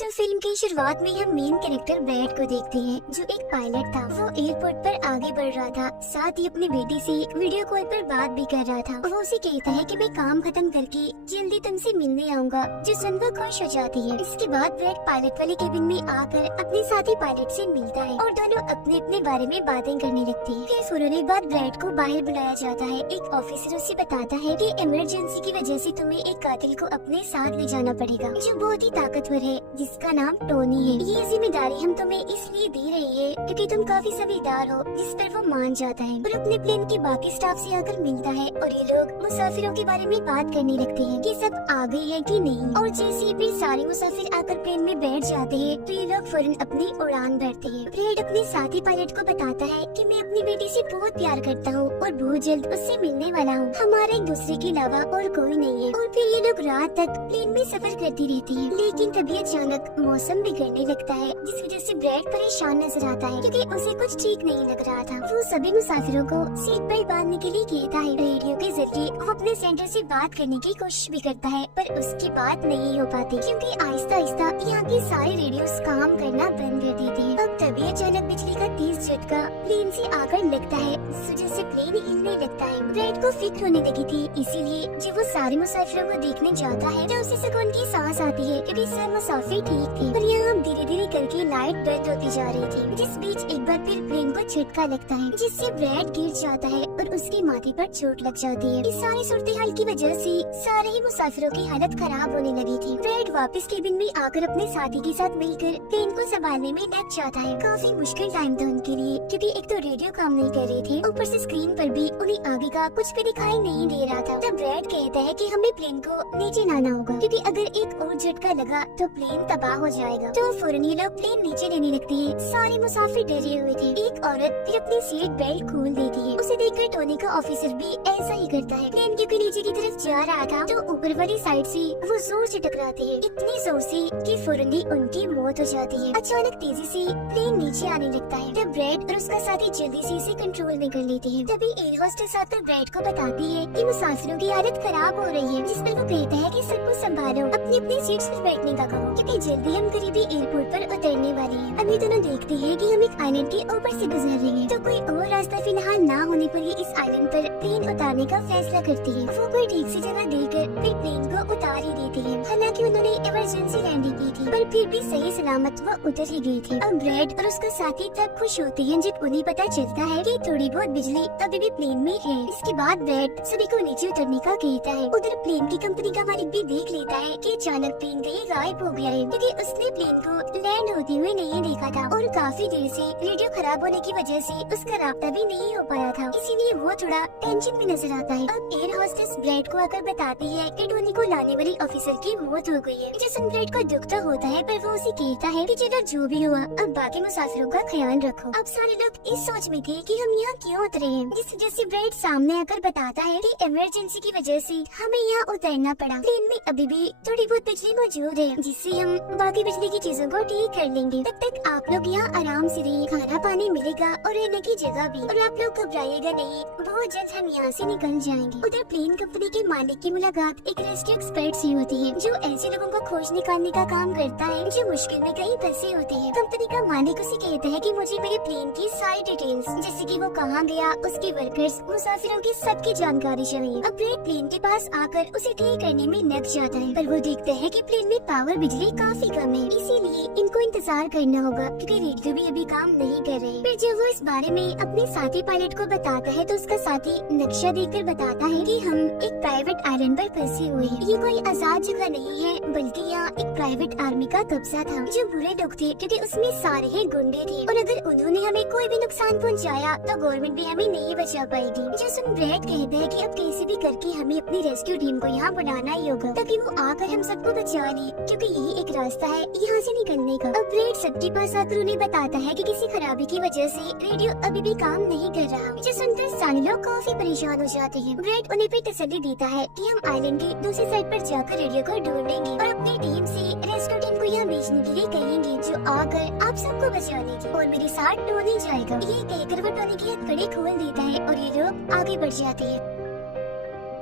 तो फिल्म की शुरुआत में हम मेन कैरेक्टर ब्रैड को देखते हैं, जो एक पायलट था। वो एयरपोर्ट पर आगे बढ़ रहा था, साथ ही अपनी बेटी से वीडियो कॉल पर बात भी कर रहा था। वो उसे कहता है कि मैं काम खत्म करके जल्दी तुमसे मिलने आऊंगा, जो सुनकर खुश हो जाती है। इसके बाद ब्रैड पायलट वाले केबिन में आकर अपने साथी पायलट से मिलता है और दोनों अपने अपने बारे में बातें करने लगते हैं। फिर फौरन बाद ब्रैड को बाहर बुलाया जाता है। एक ऑफिसर उसे बताता है कि इमरजेंसी की वजह से तुम्हें एक कातिल को अपने साथ ले जाना पड़ेगा, जो बहुत ही ताकतवर है, जिसका नाम टोनी है। ये जिम्मेदारी हम तुम्हें इसलिए दे रही है क्योंकि तुम काफी समझदार हो, जिस पर वो मान जाता है और अपने प्लेन के बाकी स्टाफ से आकर मिलता है। और ये लोग मुसाफिरों के बारे में बात करने लगते हैं कि सब आ गए हैं कि नहीं। और जैसे भी सारे मुसाफिर आकर प्लेन में बैठ जाते हैं तो ये लोग फौरन अपनी उड़ान भरते हैं। ब्रैड अपने साथी पायलट को बताता है कि मैं अपनी बेटी से बहुत प्यार करता हूँ और बहुत जल्द उससे मिलने वाला हूँ। हमारे एक दूसरे के अलावा और कोई नहीं है। और फिर ये लोग रात तक प्लेन में सफर करती रहती है। लेकिन तभी अचानक मौसम बिगड़ने लगता है, जिस वजह से ब्रैड परेशान नजर आता है क्योंकि उसे कुछ ठीक नहीं लग रहा था। वो सभी मुसाफिरों को सीट बेल्ट बांधने के लिए कहता है। रेडियो के जरिए वो अपने सेंटर से बात करने की कोशिश भी करता है, पर उसकी बात नहीं हो पाती क्योंकि आहिस्ता आहिस्ता यहाँ के सारे रेडियोस काम करना बंद कर देते हैं। अब तभी अचानक बिजली का तेज झटका प्लेन से आकर लगता है, जिस वजह से प्लेन हिलने लगता है। ब्रैड को फिक्र होने लगी थी, इसीलिए जब वो सारे मुसाफिरों को देखने जाता है तो उसे सुकून की सांस आती है क्योंकि सब मुसाफिर ठीक थे। पर यहाँ धीरे धीरे करके लाइट बंद होती जा रही थी, जिस बीच एक बार फिर प्लेन को झटका लगता है, जिससे ब्रैड गिर जाता है और उसके माथे पर चोट लग जाती है। इस सारी सूरत हाल की वजह से सारे ही मुसाफिरों की हालत खराब होने लगी थी। ब्रैड वापस केबिन में आकर अपने साथी के साथ मिलकर प्लेन को संभालने में लग जाता है। काफी मुश्किल टाइम था उनके लिए क्योंकि एक तो रेडियो काम नहीं कर रहे थे, ऊपर से स्क्रीन पर भी उन्हें आगे का कुछ भी दिखाई नहीं दे रहा था। तब ब्रैड कहता है कि हमें प्लेन को नीचे लाना होगा क्योंकि अगर एक और झटका लगा तो प्लेन तबाह हो जाएगा। तो फौरन ये लोग प्लेन नीचे लेने लगते हैं। सारे मुसाफिर डरे हुए थे। एक औरत फिर अपनी सीट बेल्ट खोल देती है। उसे देखकर टोनी का ऑफिसर भी ऐसा ही करता है। प्लेन क्योंकि नीचे की तरफ जा रहा था तो ऊपर वाली साइड से वो जोर से टकराते हैं, इतनी जोर से कि फौरन ही उनकी मौत हो जाती है। अचानक तेजी से प्लेन नीचे आने लगता है। तब ब्रैड और उसका साथी जल्दी से इसे कंट्रोल में कर लेते हैं। तभी एयर होस्टेस आकर ब्रैड को बताती है कि मुसाफिरों की हालत खराब हो रही है, जिस पर वो कहता है कि सबको संभालो, अपनी अपनी सीट्स पर बैठने का कहो क्योंकि जल्दी हम करीबी एयरपोर्ट पर उतरने वाले हैं। अभी दोनों देखते हैं कि हम एक आइलैंड के ऊपर से गुजर रहे हैं, तो कोई और रास्ता फिलहाल ना होने पर ये इस आइलैंड पर प्लेन उतारने का फैसला करती है। वो कोई ठीक सी जगह देकर फिर प्लेन को उतार ही देती है। हालांकि उन्होंने इमरजेंसी लैंडिंग की थी, पर फिर भी सही सलामत वो उतर ही गई थी। अब ब्रैड और उसका साथी तब खुश होते हैं जब उन्हें पता चलता है कि थोड़ी बहुत बिजली अभी भी प्लेन में है। इसके बाद ब्रैड सभी को नीचे उतरने का कहता है। उधर प्लेन की कंपनी का मालिक भी देख लेता है कि अचानक प्लेन कहीं गायब हो गया है क्योंकि उसने प्लेन को लैंड होते हुए नहीं देखा था और काफी देर से रेडियो खराब होने की वजह से उसका राब्ता भी नहीं हो पाया था, इसीलिए वो थोड़ा टेंशन में नजर आता है। अब एयर होस्टेस ब्रैड को आकर बताती है कि टोनी को लाने वाली ऑफिसर की मौत हो गई है। जिससे ब्रैड को दुख तो होता है, पर वो उसे कहता है कि चलो जो भी हुआ अब बाकी मुसाफिरों का ख्याल रखो। अब सारे लोग इस सोच में थे कि हम यहाँ क्यों उतरे हैं, जिस वजह से ब्रैड सामने आकर बताता है कि इमरजेंसी की वजह से हमें यहाँ उतरना पड़ा। प्लेन में अभी भी थोड़ी बहुत बिजली मौजूद है, जिससे हम बाकी बिजली की चीजों को ठीक कर लेंगे। तब तक आप लोग यहाँ आराम से रहिए, खाना पानी मिलेगा और रहने की जगह भी, और आप लोग घबराइएगा नहीं, बहुत जल्द हम यहाँ से निकल जाएंगे। उधर प्लेन कंपनी के मालिक की मुलाकात एक रेस्क्यू एक्सपर्ट से होती है, जो ऐसे लोगों को खोज निकालने का काम करता है जो मुश्किल में कहीं फंसे होते हैं। कंपनी का मालिक उसे कहता है कि मुझे मेरे प्लेन की सारी डिटेल्स, जैसे कि वो कहाँ गया, उसके वर्कर्स, मुसाफिरों की सबकी जानकारी चाहिए। अब ब्रैड प्लेन के पास आकर उसे ठीक करने में लग जाता है, पर वो देखता है कि प्लेन में पावर बिजली काफी कम है, इसीलिए इनको इंतजार करना होगा क्योंकि रेडियो भी अभी काम नहीं कर रहे। फिर जब वो इस बारे में अपने साथी पायलट को बताता है तो उसका साथी नक्शा देखकर बताता है कि हम एक प्राइवेट आइलैंड पर फंसे हुए हैं। ये कोई आजाद जगह नहीं है, बल्कि यहाँ एक प्राइवेट आर्मी का कब्जा था, जो बुरे लोग थे क्योंकि उसमें सारे ही गुंडे थे और अगर उन्होंने हमें कोई भी नुकसान पहुँचाया तो गवर्नमेंट भी हमें नहीं बचा पाएगी। जैसन ब्रैड कहता है कि अब कैसे भी करके हमें अपनी रेस्क्यू टीम को यहाँ बुलाना ही होगा ताकि वो आकर हम सबको बचा ले, क्योंकि यही एक रास्ता है यहाँ से निकलने का। अब ब्रैड सबके पास आकर उन्हें बताता है कि किसी खराबी की वजह से रेडियो अभी भी काम नहीं कर रहा, जो सुनकर सारे लोग काफी परेशान हो जाते हैं। ब्रैड उन्हें फिर तसल्ली देता है कि हम आइलैंड की दूसरी साइड पर जाकर रेडियो को ढूंढेंगे और अपनी टीम से रेस्क्यू टीम को यहाँ भेजने के लिए कहेंगे, जो आकर आप सबको बचा लेगी और मेरे साथ टोनी जाएगा। ये कहकर वो टोनी की हथकड़ी खोल देता है और ये लोग आगे बढ़ जाते हैं।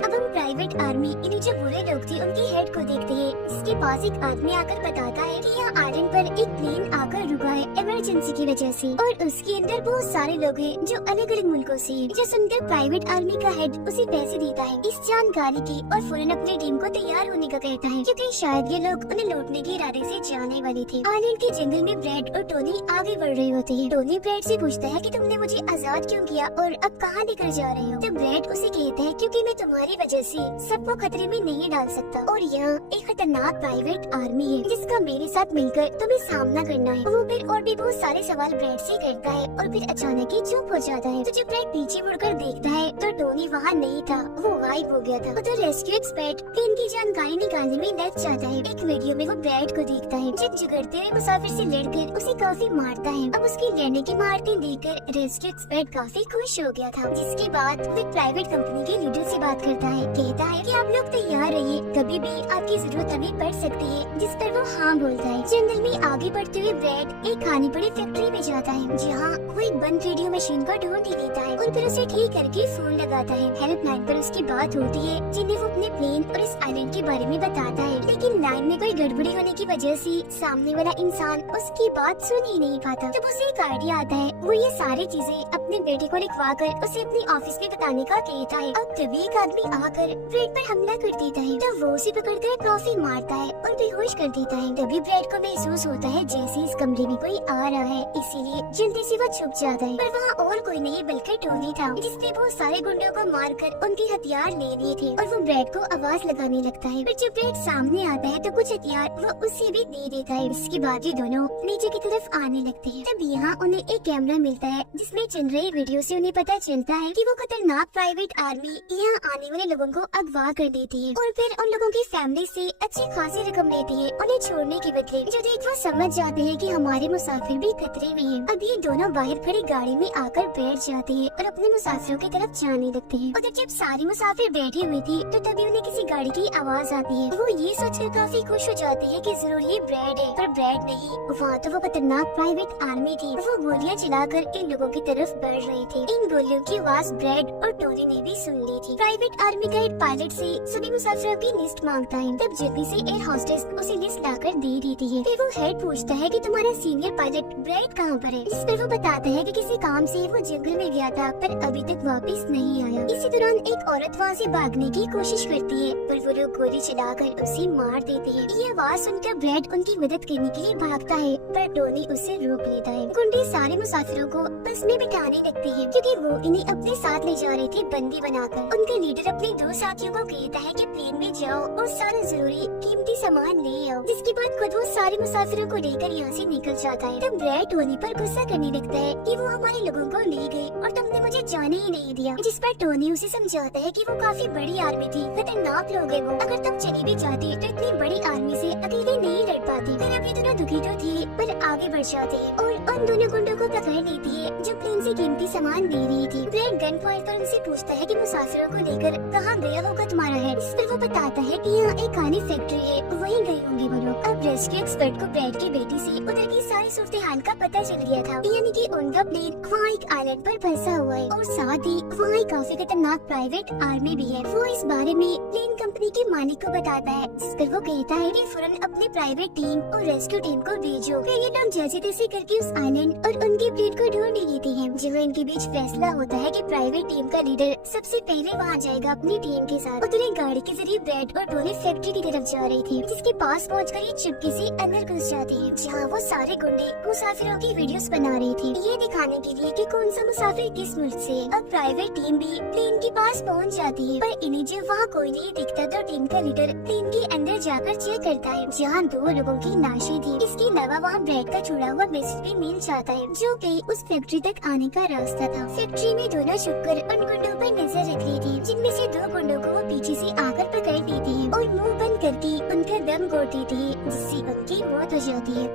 अब हम प्राइवेट आर्मी यानी जो बुरे लोग थे उनकी हेड को देखते हैं, जिसके पास एक आदमी आकर बताता है कि यहाँ आइलैंड पर एक प्लेन आकर रुका है इमरजेंसी की वजह से, और उसके अंदर बहुत सारे लोग हैं जो अलग अलग मुल्कों से हैं। जो सुनकर प्राइवेट आर्मी का हेड उसे पैसे देता है इस जानकारी की और फौरन अपनी टीम को तैयार होने का कहता है, क्योंकि शायद ये लोग उन्हें लौटने के इरादे से जाने वाले थे। आइलैंड के जंगल में ब्रैड और टोनी आगे बढ़ रहे होते हैं। टोनी ब्रैड से पूछता है कि तुमने मुझे आजाद क्यों किया और अब कहाँ लेकर जा रहे हो? तो ब्रैड उसे कहता है क्योंकि मैं तुम्हारी वजह से सबको खतरे में नहीं डाल सकता, और यहाँ एक खतरनाक प्राइवेट आर्मी है जिसका मेरे साथ मिलकर तुम्हें सामना करना है। वो फिर और भी बहुत सारे सवाल ब्रैड से करता है और फिर अचानक ही चुप हो जाता है। तो जब ब्रैड पीछे मुड़कर देखता है तो टोनी वहाँ नहीं था, वो गायब हो गया था। तो रेस्क्यू एक्सपर्ट प्लेन की जानकारी निकालने में लग जाता है। एक वीडियो में वो ब्रैड को देखता है जो झगड़ते हुए मुसाफिर से लड़कर उसे काफी मारता है। अब उसकी लड़ने की मारते देखकर रेस्क्यू एक्सपर्ट काफी खुश हो गया था, जिसके बाद वो प्राइवेट कंपनी के लीडर से बात करता है। कहता है कि आप लोग तैयार रहिए, कभी भी आपकी जरूरत हमें पड़ सकती है, जिस पर वो हाँ बोलता है। जंगल में आगे बढ़ते हुए ब्रैड एक खाने पड़ी फैक्ट्री में जाता है, जहाँ वो एक बंद रेडियो मशीन को ढूंढ ही लेता है और फिर उसे ठीक करके फोन लगाता है। हेल्पलाइन पर उसकी बात होती है, जिन्हें वो अपने प्लेन और इस आइलैंड के बारे में बताता है, लेकिन लाइन में कोई गड़बड़ी होने की वजह से सामने वाला इंसान उसकी बात सुन ही नहीं पाता। जब उसे एक आइडिया आता है, वो ये सारी चीजें अपने बेटे को लिखवा कर उसे अपनी ऑफिस में बताने का कहता है। अब तभी एक आदमी आकर ब्रैड पर हमला कर देता है, तब वो उसे पकड़कर काफी मारता है और बेहोश कर देता है। तभी ब्रैड को महसूस होता है जैसे इस कमरे में कोई आ रहा है, इसीलिए जल्दी से वो छुप जाता है। पर वहाँ और कोई नहीं बल्कि टोनी था, जिसने बहुत सारे गुंडों को मारकर उनके हथियार ले लिए थे, और वो ब्रैड को आवाज लगाने लगता है। पर जब ब्रैड सामने आता है तो कुछ हथियार वो उसे भी दे देता है। इसके बाद ये दोनों नीचे की तरफ आने लगते हैं। तब यहाँ उन्हें एक कैमरा मिलता है जिसमें चल रही वीडियो से उन्हें पता चलता है कि वो खतरनाक प्राइवेट आर्मी यहाँ आने वाले लोगों को अगवा कर देती है और फिर उन लोगों की फैमिली से अच्छी खासी रकम लेती है उन्हें छोड़ने के बदले। जो देख वो समझ जाते हैं कि हमारे मुसाफिर भी खतरे में हैं। अब ये दोनों बाहर खड़ी गाड़ी में आकर बैठ जाते हैं और अपने मुसाफिरों की तरफ जाने लगते हैं। उधर जब सारे मुसाफिर बैठे हुए थे तो तभी उन्हें किसी गाड़ी की आवाज आती है। वो ये सोचकर काफी खुश हो जाती है कि जरूर ये ब्रैड है, पर ब्रैड नहीं, वहाँ तो वो खतरनाक प्राइवेट आर्मी थी। वो गोलियां चलाकर इन लोगों की तरफ बढ़ रहे थे। इन गोलियों की आवाज ब्रैड और टोनी ने भी सुन ली थी। प्राइवेट आर्मी का हेड पायलट से सभी मुसाफिरों की लिस्ट मांगता है, तब जल्दी से एयर होस्टेस उसे लिस्ट लाकर दे देती है। फिर वो हेड पूछता है कि तुम्हारा सीनियर पायलट ब्रैड कहाँ पर है, जिस पर वो बताता है कि किसी काम से वो जंगल में गया था पर अभी तक वापस नहीं आया। इसी दौरान एक औरत वहाँ से भागने की कोशिश करती है, पर वो लोग गोली चलाकर उसे मार देते हैं। ये आवाज सुनकर ब्रैड उनकी मदद करने के लिए भागता है, पर टोनी उसे रोक लेता है। गुंडे सारे मुसाफिरों को बस में बिठाने लगते हैं, क्योंकि वो इन्हें अपने साथ ले जा रहे थे बंदी बनाकर। उनका लीडर अपने दो साथियों को कहता है कि प्लेन में जाओ और सारा जरूरी कीमती सामान ले आओ, जिसके बाद खुद वो सारे मुसाफिरों को लेकर यहाँ से निकल जाता है। तब ब्रैड टोनी पर गुस्सा करने लगता है कि वो हमारे लोगों को ले गए और तुमने मुझे जाने ही नहीं दिया, जिस पर टोनी उसे समझाता है कि वो काफी बड़ी आर्मी थी, खतरनाक लोग हैं वो, अगर तुम चली भी जाती तो इतनी बड़ी आर्मी से अकेले नहीं लड़ पाती। फिर अभी दोनों दुखी तो थे पर आगे बढ़ जाते हैं और उन दोनों गुंडों को पकड़ लेती है जो प्लेन से कीमती सामान ले रही थी। ब्रैड गन पॉइंट पर उनसे पूछता है कि मुसाफिरों को लेकर कहाँ गया होगा तुम्हारा हेड, जिस पर वो बताता है कि यहाँ एक खानी फैक्ट्री है, वहीं गए होंगे वो लोग। अब रेस्क्यू एक्सपर्ट को ब्रैड की बेटी से उधर की सारी सूरत हाल का पता चल गया था, यानी कि उनका प्लेन वहाँ एक आइलैंड पर फंसा हुआ है और साथ ही वहाँ एक काफी खतरनाक प्राइवेट आर्मी भी है। वो इस बारे में प्लेन कंपनी के मालिक को बताता है, जिस पर वो कहता है कि फौरन अपने प्राइवेट टीम और रेस्क्यू टीम को भेजो। फिर ये लोग जैसे तैसे करके उस आइलैंड और उनके प्लेन को ढूंढ लेते हैं, जहाँ इनके बीच फैसला होता है कि प्राइवेट टीम का लीडर सबसे पहले वहाँ जाएगा अपनी टीम के साथ। उधर एक गाड़ी के जरिए ब्रैड और टोनी फैक्ट्री की तरफ जा रही थी, जिसके पास पहुंचकर ये चुपके से अंदर घुस जाते हैं, जहाँ वो सारे गुंडे मुसाफिरों की वीडियोस बना रहे थे, ये दिखाने के लिए कि कौन सा मुसाफिर किस मुल्क से। अब प्राइवेट टीम भी प्लेन के पास पहुंच जाती है, पर इन्हें जब वहाँ कोई नहीं दिखता तो टीम का लीडर प्लेन के अंदर जाकर चेक करता है, जहाँ 2 लोगों की लाशें थी। इसके अलावा वहाँ ब्रैड का छुड़ा हुआ मैसेज भी मिल जाता है, जो कि उस फैक्ट्री तक आने का रास्ता था। फैक्ट्री में दोनों छुपकर उन गुंडों पर नजर रख रही थी, जिनमें से 2 गुंडों को वो पीछे से आकर पकड़ लेती है और मुंह बंद करके उनका दम घोट देती है, जिससे उनकी मौत हो जाती है।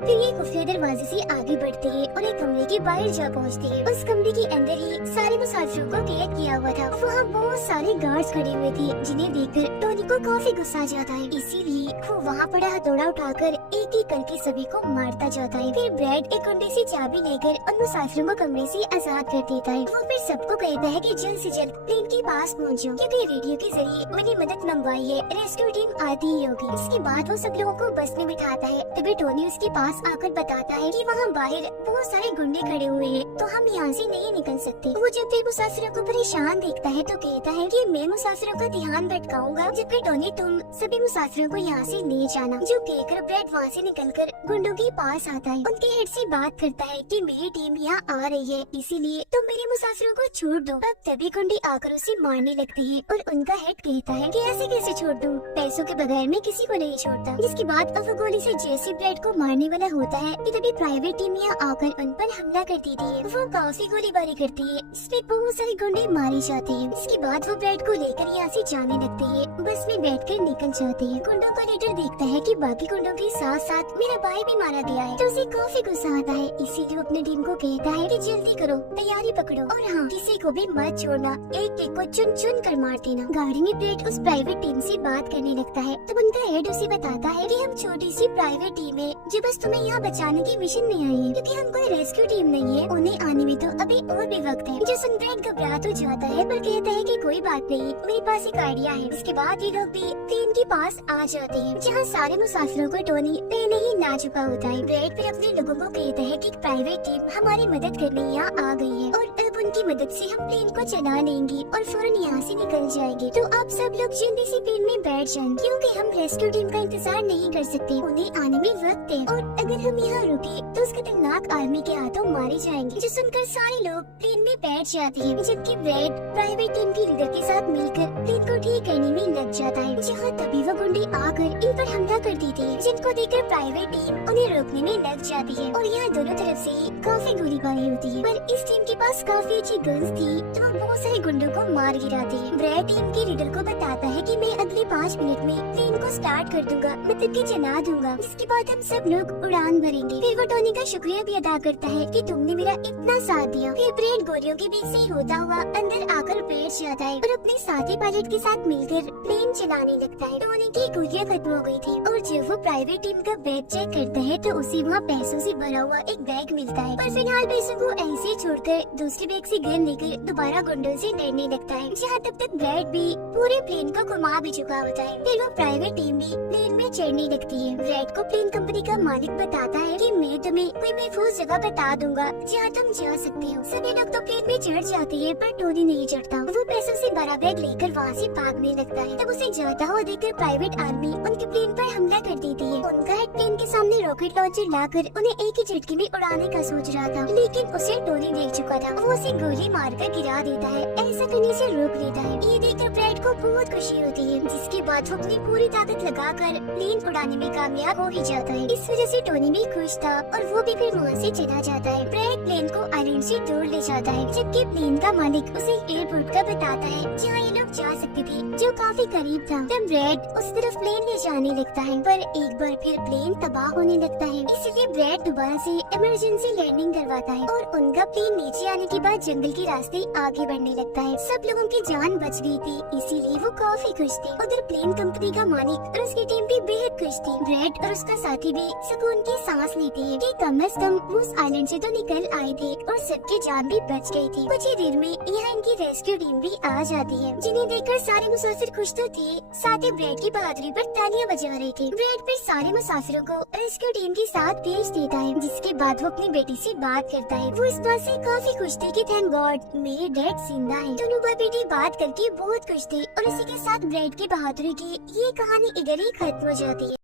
फिर ये खुफिया दरवाजे से आगे बढ़ती है और एक कमरे के बाहर जा पहुँचती है। उस कमरे के अंदर ही सारे मुसाफिरों को कैद किया हुआ था। वहाँ बहुत सारे गार्ड्स खड़े हुए थे, जिन्हें देखकर टोनी को काफी गुस्सा आ जाता है। इसीलिए वो वहाँ पड़ा हथौड़ा उठाकर एक एक करके सभी को मारता जाता है। फिर ब्रैड एक कुंडी से चाबी लेकर उन मुसाफिरों को कमरे से आजाद कर देता है। वो फिर सबको कहता है कि जल्द से जल्द प्लेन के पास पहुँचो, क्योंकि रेडियो के जरिए मैंने मदद मंगवाई है, रेस्क्यू टीम आती ही होगी। इसके बाद वो सब लोगों को बस में बिठाता है। तभी टोनी उसके पास आकर बताता है कि वहाँ बाहर बहुत सारे गुंडे खड़े हुए हैं, तो हम यहाँ से नहीं निकल सकते। वो जब भी मुसाफिरों को परेशान देखता है तो कहता है कि मैं मुसाफिरों का ध्यान भटकाऊंगा, जबकि टोनी तुम सभी मुसाफिरों को यहाँ से ले जाना। जो कहकर ब्रैड वहाँ से निकलकर गुंडों के पास आता है, उनके हेड से बात करता है कि मेरी टीम यहाँ आ रही है, इसीलिए तुम मेरे मुसाफिरों को छोड़ दो। अब तभी गुंडे आकर उसे मारने लगते हैं और उनका हेड कहता है कि ऐसे कैसे छोड़ दूं? पैसों के बगैर मैं किसी को नहीं छोड़ता। जिसके बाद अब वो गोली से जैसे ब्रैड को मारने वाला होता है कि तभी प्राइवेट टीम यहाँ आकर उन पर हमला कर देती है। वो काफी गोलीबारी करती है, इसमें बहुत सारे गुंडे मारे जाते हैं। इसके बाद वो ब्रैड को लेकर यहाँ से जाने लगते हैं, बस में बैठकर निकल जाते हैं। गुंडों का लीडर देखता है कि बाकी गुंडों के साथ साथ मेरा भाई भी मारा गया है, तो उसे काफी गुस्सा आता है। इसीलिए वो अपनी टीम को कहता है कि जल्दी करो, तैयारी पकड़ो और हाँ, किसी को भी मत छोड़ना, एक एक को चुन चुन कर मार देना। गाड़ी में ब्रैड उस प्राइवेट टीम से बात करने लगता है, तब उनका हेड उसे बताता है कि हम छोटी सी प्राइवेट टीम है जो बस तुम्हें यहाँ बचाने की मिशन में आई है, क्योंकि हम कोई रेस्क्यू टीम नहीं है। उन्हें आने में तो अभी और भी वक्त है। जो सुन ब्रैड घबरा तो जाता है, पर कहता है कि कोई बात नहीं, मेरे पास एक आइडिया है। इसके बाद ये लोग भी प्लेन के पास आ जाते हैं, जहाँ सारे मुसाफिरों को टोनी पहले ही ला चुका होता है। ब्रैड फिर अपने लोगों को कहता है कि प्राइवेट टीम हमारी मदद करने यहाँ आ गई है और अब उनकी मदद से हम प्लेन को चला लेंगे और फौरन यहाँ से निकल जाएंगे। तो आप सब लोग जल्दी से प्लेन में बैठ जाएं, क्योंकि हम रेस्क्यू टीम का इंतजार नहीं कर सकते, उन्हें आने में वक्त है और अगर हम यहाँ रुके तो उस खतरनाक आर्मी के हाथों मारे जाएंगे। जो सुनकर सारे लोग प्लेन में बैठ जाते हैं, जबकि ब्रैड प्राइवेट टीम के लीडर के साथ मिलकर प्लेन को ठीक करने में लग जाता है। जहाँ तभी वो गुंडे आकर इन पर हमला कर देते हैं, जिनको देखकर प्राइवेट टीम उन्हें रोकने में लग जाती है और यहाँ दोनों तरफ से काफी गोलीबारी होती है। पर इस टीम के पास काफी अच्छी गन्स थी, तो वो बहुत सारे गुंडों को मार गिराते हैं। ब्रैड टीम के लीडर को बताता है कि मैं अगले 5 मिनट में प्लेन को स्टार्ट कर दूंगा, मतलब कि चला दूंगा, जिसके बाद हम सब लोग उड़ान भरेंगे। फिर वो टोनी का शुक्रिया भी अदा करता है कि तुमने मेरा इतना साथ दिया। फिर ब्रैड गोलियों के बीच से होता हुआ अंदर आकर बैठ जाता है और अपने साथी पायलट के साथ मिलकर प्लेन चलाने लगता है। टोनी की गोलियां खत्म हो गई थी और जब वो प्राइवेट टीम का बैग चेक करता है तो उसे वहाँ पैसों से भरा हुआ एक बैग मिलता है, पर फिलहाल पैसों को ऐसे छोड़कर दूसरे बैग से गन लेकर दोबारा गुंडों से लड़ने लगता है। जहाँ तब तक ब्रैड भी पूरे प्लेन को घुमा भी चुका होता है। फिर वो प्राइवेट टीम भी प्लेन में चढ़ने लगती है। ब्रैड को प्लेन कंपनी का मालिक बताता है कि मैं तुम्हें कोई महफूज जगह बता दूंगा जहाँ तुम जा सकते हो। सभी लोग तो प्लेन में चढ़ जाते हैं, पर टोनी नहीं चढ़ता। वो पैसों से भरा बैग लेकर वहाँ से भागने लगता है। तब उसे जाता हुआ देखकर प्राइवेट आर्मी उनके प्लेन पर हमला कर देती है। उनका हेड प्लेन के सामने रॉकेट लॉन्चर लाकर उन्हें एक ही झटके में उड़ाने का सोच रहा था, लेकिन उसे टोनी देख चुका था। वो उसे गोली मारकर गिरा देता है, ऐसा करने से रोक लेता है। ये देखकर ब्रैड को बहुत खुशी होती है, जिसके बाद वो अपनी पूरी ताकत लगाकर प्लेन उड़ाने में कामयाब हो ही जाता है। इस वजह से टोनी भी खुश था और वो भी फिर वहाँ से चला जाता है। ब्रैड प्लेन को आइलैंड से दूर ले जाता है, जबकि प्लेन का मालिक उसे एयरपोर्ट का बताता है जहाँ ये लोग जा सकते थे, जो काफी करीब था। तब ब्रैड उस तरफ प्लेन ले जाने लगता है, पर एक बार फिर प्लेन तबाह होने लगता है। इसलिए ब्रैड दोबारा से इमरजेंसी लैंडिंग करवाता है और उनका प्लेन नीचे आने के बाद जंगल के रास्ते आगे बढ़ने लगता है। सब लोगों की जान बच गई थी, इसीलिए वो काफी खुश थे। उधर प्लेन कंपनी का मालिक और उसकी टीम भी बेहद खुश थी। ब्रैड और उसका साथी भी सुकून की सांस लेते हैं कि कम से कम उस आइलैंड से तो निकल आए थे और सबकी जान भी बच गई थी। कुछ ही देर में यहाँ इनकी रेस्क्यू टीम भी आ जाती है, जिन्हें देखकर सारे मुसाफिर खुश तो थे, साथ ही ब्रैड की बहादुरी पर तालियां बजा रहे थे। ब्रैड फिर सारे मुसाफिरों को रेस्क्यू टीम के साथ भेज देता है, जिसके बाद वो अपनी बेटी से बात करता है। वो इस बात से काफी खुश थे कि थैंक गॉड मेरे डैड जिंदा है। दोनों भाई बेटी बात करके बहुत खुश थे और इसी के साथ ब्रैड की बहादुरी की ये कहानी इधर ही खत्म हो जाती है।